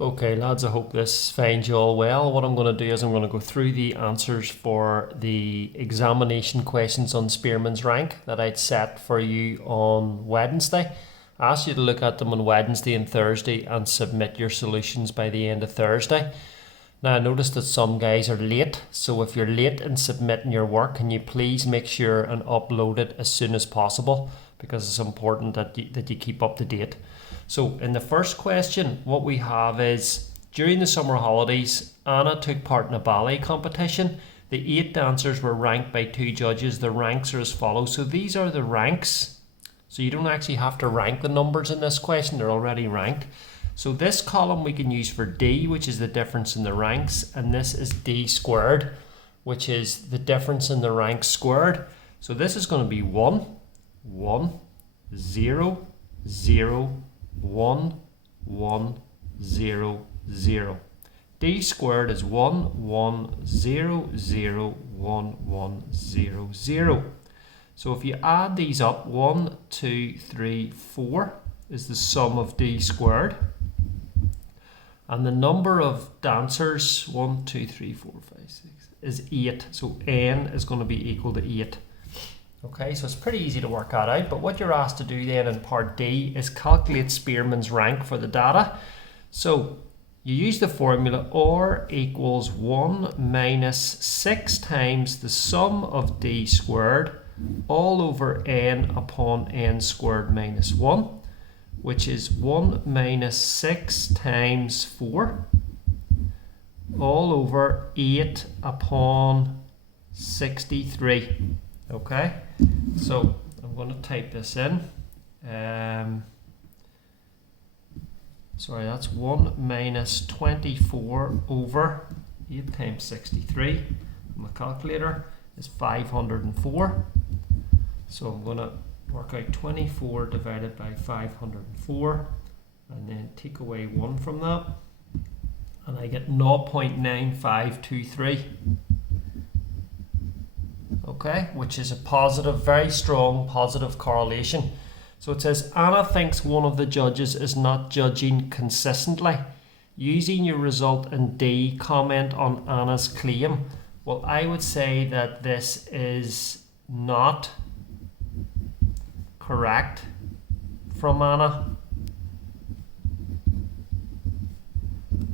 Okay lads, I hope this finds you all well. What I'm going to do is I'm going to go through the answers for the examination questions on Spearman's rank that I'd set for you on Wednesday. I asked you to look at them on Wednesday and Thursday and submit your solutions by the end of Thursday. Now I noticed that some guys are late, so if you're late in submitting your work, can you please make sure and upload it as soon as possible, because it's important that you keep up to date. So in the first question, what we have is, during the summer holidays, Anna took part in a ballet competition. The 8 dancers were ranked by 2 judges. The ranks are as follows. So these are the ranks. So you don't actually have to rank the numbers in this question, they're already ranked. So this column we can use for D, which is the difference in the ranks, and this is D squared, which is the difference in the ranks squared. So this is going to be 1, 1, 0, 0, 1, 1, 0, 0. D squared is 1, 1, 0, 0, 1, 1, 0, 0. So if you add these up, 1, 2, 3, 4 is the sum of D squared. And the number of dancers, 1, 2, 3, 4, 5, 6, is 8. So N is going to be equal to 8. Okay, so it's pretty easy to work that out, but what you're asked to do then in part D is calculate Spearman's rank for the data. So you use the formula R equals 1 minus 6 times the sum of D squared all over N upon N squared minus 1, which is 1 minus 6 times 4 all over 8 upon 63. Okay, so I'm going to type this in. Sorry, that's 1 minus 24 over 8 times 63. My calculator is 504. So I'm going to work out 24 divided by 504 and then take away 1 from that. And I get 0.9523. Okay, which is a positive, very strong positive correlation. So it says Anna thinks one of the judges is not judging consistently. Using your result in D, comment on Anna's claim. Well, I would say that this is not correct from Anna,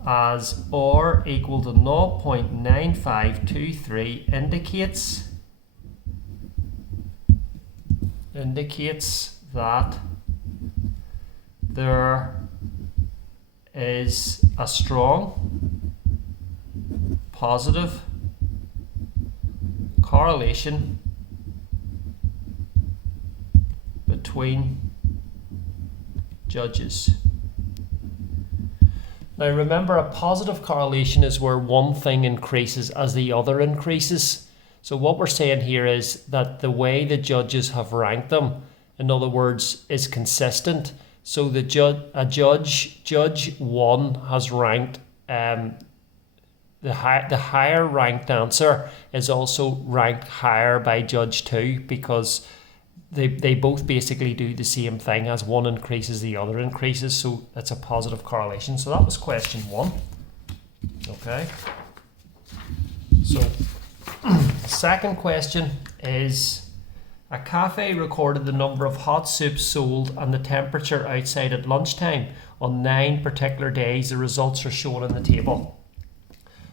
as R equal to 0.9523 indicates that there is a strong positive correlation between judges. Now remember, a positive correlation is where one thing increases as the other increases. So what we're saying here is that the way the judges have ranked them, in other words, is consistent. So the judge 1 has ranked the higher ranked dancer is also ranked higher by judge 2, because they both basically do the same thing. As one increases, the other increases. So that's a positive correlation. So that was question 1. Okay. So the second question is, a cafe recorded the number of hot soups sold and the temperature outside at lunchtime on 9 particular days. The results are shown in the table.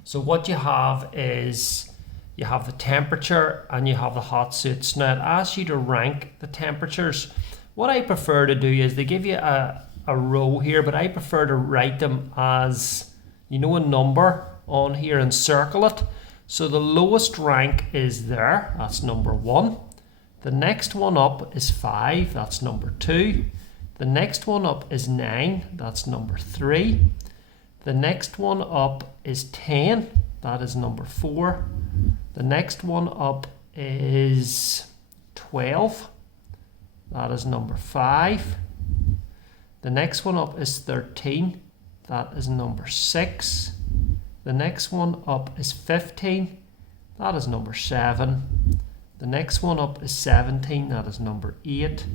So what you have is, you have the temperature and you have the hot soups. Now it asks you to rank the temperatures. What I prefer to do is, they give you a row here, but I prefer to write them as, a number on here and circle it. So the lowest rank is there, that's number 1. The next one up is 5, that's number 2. The next one up is 9, that's number 3. The next one up is 10, that is number 4. The next one up is 12, that is number 5. The next one up is 13, that is number 6. The next one up is 15, that is number 7. The next one up is 17, that is number 8,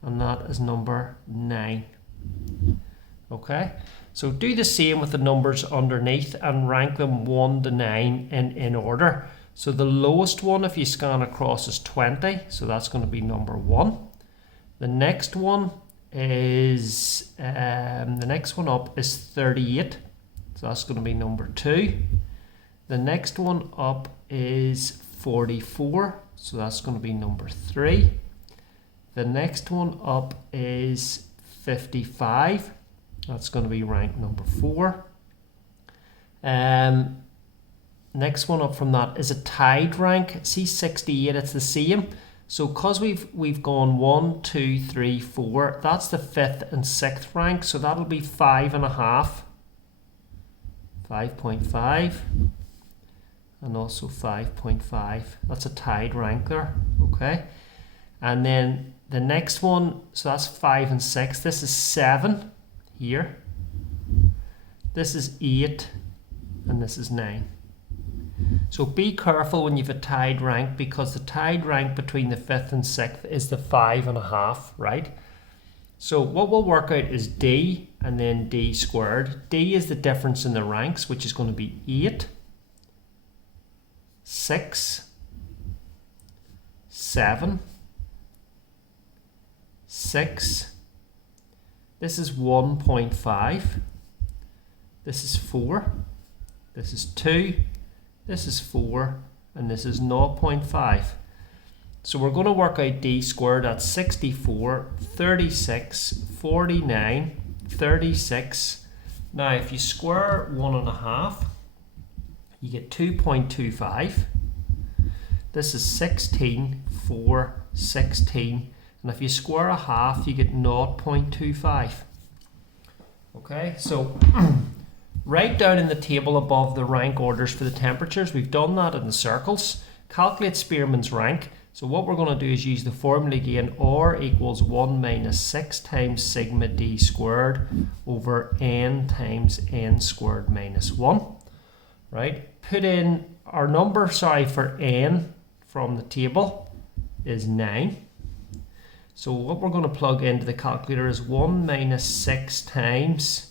and that is number 9. Okay, so do the same with the numbers underneath and rank them 1 to 9 in order. So the lowest one, if you scan across, is 20, so that's going to be number 1. The next one is the next one up is 38, so that's going to be number 2. The next one up is 44, so that's going to be number 3. The next one up is 55, that's going to be rank number 4. Next one up from that is a tied rank. See 68, it's the same. So because we've gone 1, 2, 3, 4, that's the 5th and 6th rank, so that'll be 5.5, 5.5, and also 5.5. That's a tied rank there, okay? And then the next one, so that's 5 and 6. This is 7 here. This is 8, and this is 9. So be careful when you've a tied rank, because the tied rank between the 5th and 6th is the 5.5, right? So what we'll work out is D and then D squared. D is the difference in the ranks, which is going to be 8, 6, 7, 6. This is 1.5. This is 4. This is 2. This is 4, and this is 0.5. So we're going to work out D squared at 64, 36, 49, 36. Now if you square 1.5, you get 2.25. This is 16, 4, 16. And if you square a half, you get 0.25. Okay, so write down in the table above the rank orders for the temperatures. We've done that in the circles. Calculate Spearman's rank. So what we're going to do is use the formula again. R equals 1 minus 6 times sigma D squared over N times N squared minus 1. Right? Put in our number, for N from the table is 9. So what we're going to plug into the calculator is 1 minus 6 times.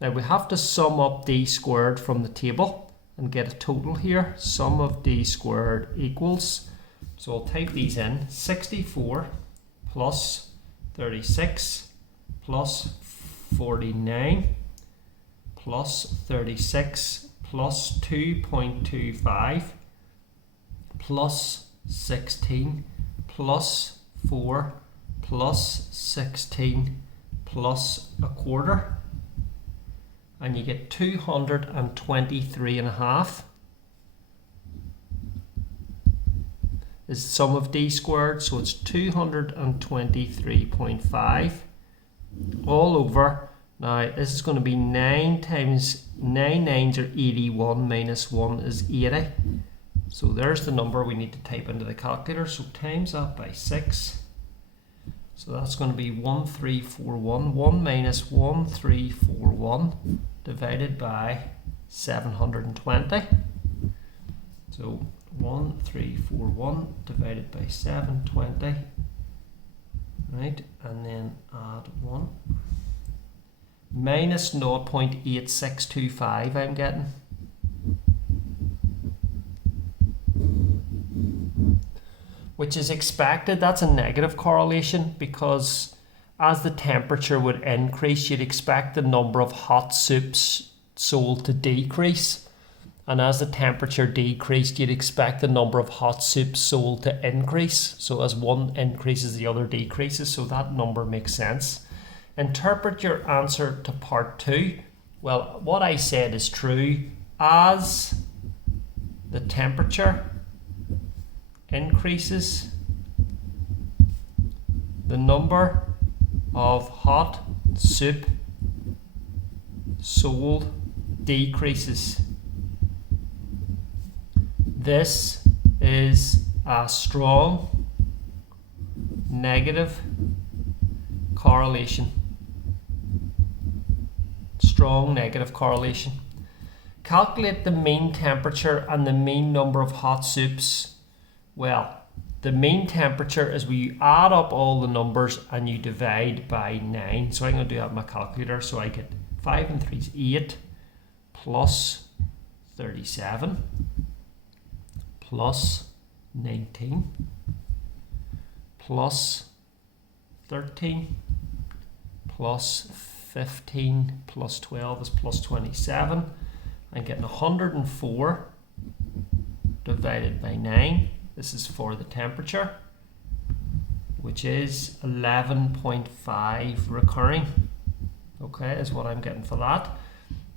Now we have to sum up D squared from the table and get a total here. Sum of D squared equals, so I'll type these in, 64 plus 36 plus 49 plus 36 plus 2.25 plus 16 plus 4 plus 16 plus a quarter. And you get 223.5 is the sum of D squared, so it's 223.5 all over. Now this is going to be 9 times 9 nines are 81 minus 1 is 80. So there's the number we need to type into the calculator. So times that by 6. So that's going to be 1341. 1 minus 1341 divided by 720. So 1341 divided by 720. Right, and then add 1. Minus 0.8625 I'm getting. Which is expected. That's a negative correlation, because as the temperature would increase, you'd expect the number of hot soups sold to decrease. And as the temperature decreased, you'd expect the number of hot soups sold to increase. So as one increases, the other decreases. So that number makes sense. Interpret your answer to part 2. Well, what I said is true. As the temperature increases, the number of hot soup sold decreases. This is a strong negative correlation. Strong negative correlation. Calculate the mean temperature and the mean number of hot soups. Well, the mean temperature is we add up all the numbers and you divide by 9. So I'm going to do that with my calculator. So I get 5 and 3 is 8 plus 37 plus 19 plus 13 plus 15 plus 12 is plus 27. I'm getting 104 divided by 9. This is for the temperature, which is 11.5 recurring. Okay, is what I'm getting for that.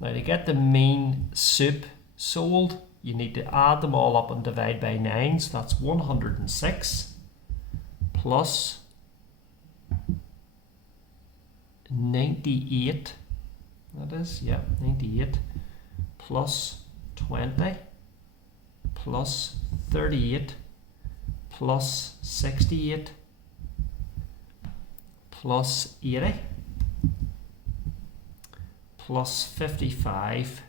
Now to get the mean soup sold, you need to add them all up and divide by 9. So that's 106 plus 98. That is, yeah, 98 plus 20 plus 38 plus 68 plus 80 plus 55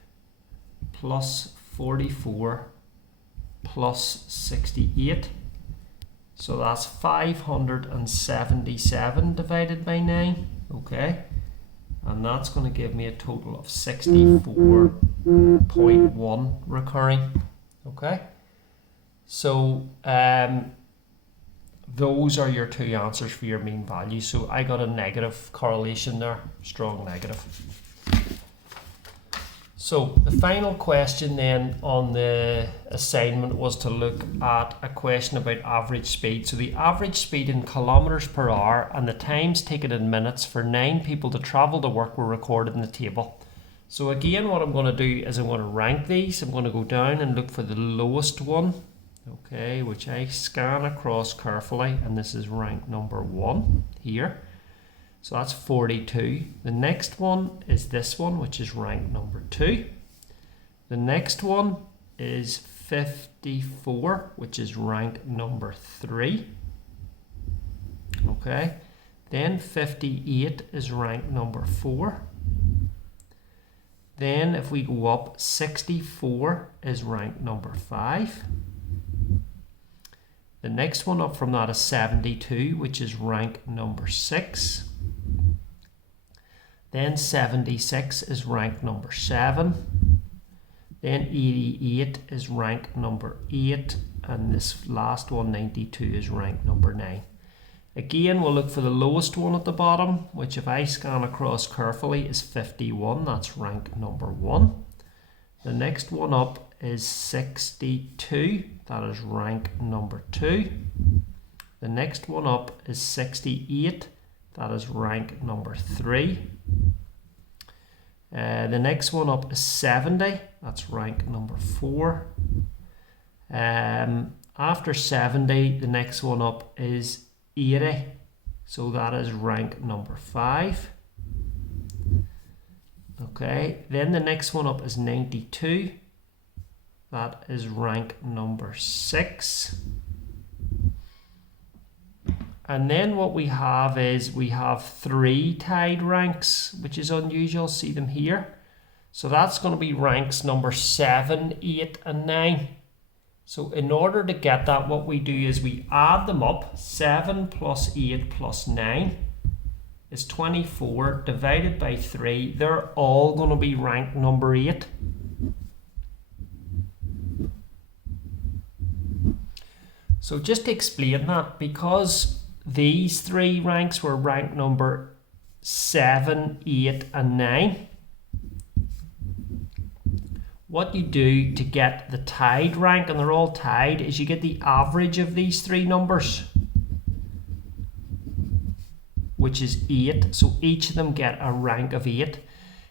plus 44 plus 68. So that's 577 divided by 9. Okay, and that's going to give me a total of 64.1 recurring. Okay, so those are your two answers for your mean value. So I got a negative correlation there, strong negative. So the final question then on the assignment was to look at a question about average speed. So the average speed in kilometers per hour and the times taken in minutes for 9 people to travel to work were recorded in the table. So again, what I'm going to do is I'm going to rank these. I'm going to go down and look for the lowest one, okay, which I scan across carefully, and this is rank number 1 here. So that's 42. The next one is this one, which is rank number 2. The next one is 54, which is rank number 3. Okay. Then 58 is rank number 4. Then if we go up, 64 is rank number 5. The next one up from that is 72, which is rank number 6. Then 76 is rank number 7. Then 88 is rank number 8. And this last one, 92, is rank number 9. Again, we'll look for the lowest one at the bottom, which if I scan across carefully is 51. That's rank number 1. The next one up is 62. That is rank number 2. The next one up is 68. That is rank number 3. The next one up is 70. That's rank number 4. After 70, the next one up is 80. So that is rank number 5. Okay, then the next one up is 92. That is rank number 6. And then what we have is we have 3 tied ranks, which is unusual. See them here. So that's going to be ranks number 7, 8 and 9. So in order to get that, what we do is we add them up. 7 plus 8 plus 9 is 24 divided by 3. They're all going to be rank number 8. So just to explain that, because these 3 ranks were rank number 7, 8 and 9. What you do to get the tied rank, and they're all tied, is you get the average of these 3 numbers, which is 8. So each of them get a rank of 8.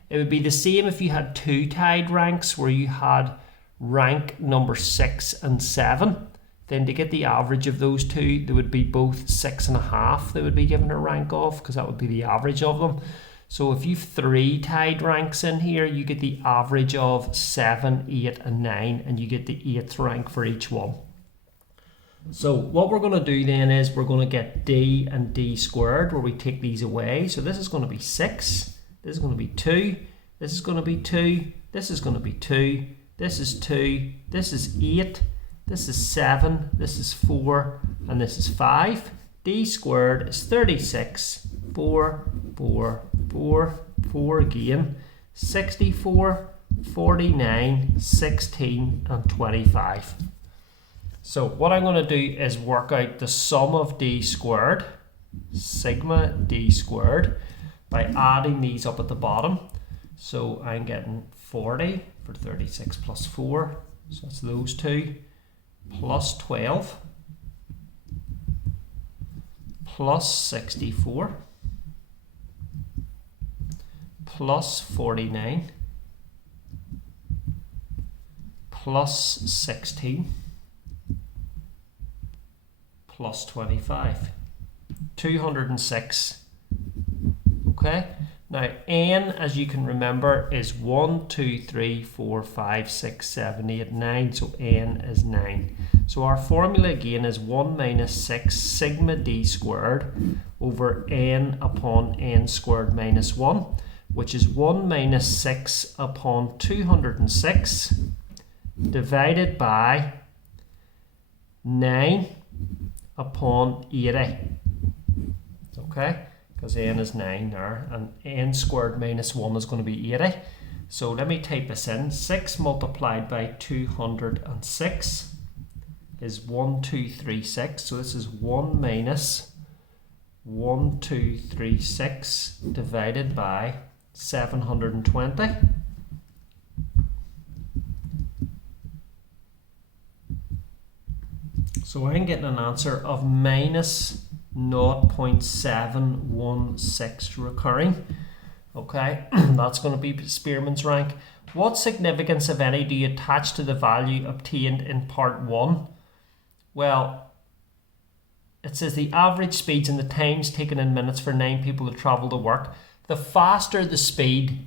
It would be the same if you had 2 tied ranks where you had rank number 6 and 7. Then to get the average of those 2, they would be both 6.5 they would be given a rank of, because that would be the average of them. So if you've 3 tied ranks in here, you get the average of 7, 8 and 9, and you get the 8th rank for each one. So what we're going to do then is we're going to get d and d squared, where we take these away. So this is going to be 6, this is going to be 2, this is going to be 2, this is going to be 2, this is 2, this is 8, this is 7, this is 4, and this is 5. D squared is 36, 4, 4, 4, 4 again, 64, 49, 16, and 25. So what I'm going to do is work out the sum of D squared, sigma D squared, by adding these up at the bottom. So I'm getting 40 for 36 plus 4, so that's those two, plus 12, plus 64, plus 49, plus 16, plus 25, 206. Okay, now n, as you can remember, is 1, 2, 3, 4, 5, 6, 7, 8, 9, so n is 9. So our formula again is 1 minus 6 sigma d squared over n upon n squared minus 1, which is 1 minus 6 upon 206 divided by 9 upon 80. Okay, because n is 9 there, and n squared minus 1 is going to be 80. So let me type this in. 6 multiplied by 206 is 1236. So this is 1 minus 1236 divided by 720. So I'm getting an answer of minus 0.716 recurring. Okay, that's going to be Spearman's rank. What significance, if any, do you attach to the value obtained in part 1? Well, it says the average speeds and the times taken in minutes for 9 people to travel to work. The faster the speed,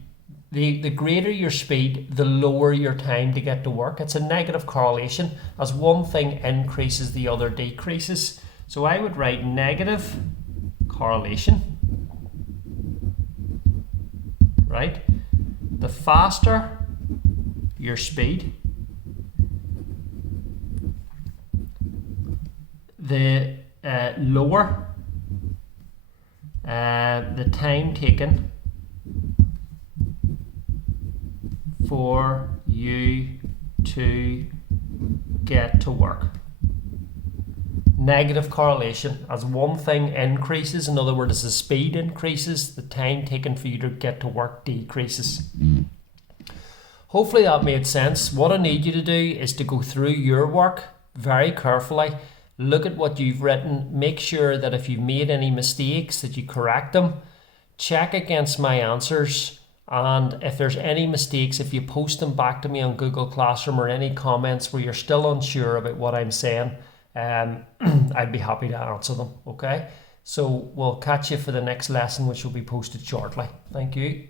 the greater your speed, the lower your time to get to work. It's a negative correlation. As one thing increases, the other decreases. So I would write negative correlation, right? The faster your speed, the lower the time taken for you to get to work. Negative correlation. As one thing increases, in other words, as the speed increases, the time taken for you to get to work decreases. Hopefully that made sense. What I need you to do is to go through your work very carefully, look at what you've written, make sure that if you've made any mistakes that you correct them, check against my answers, and if there's any mistakes, if you post them back to me on Google Classroom or any comments where you're still unsure about what I'm saying, I'd be happy to answer them. Okay, so we'll catch you for the next lesson, which will be posted shortly. Thank you.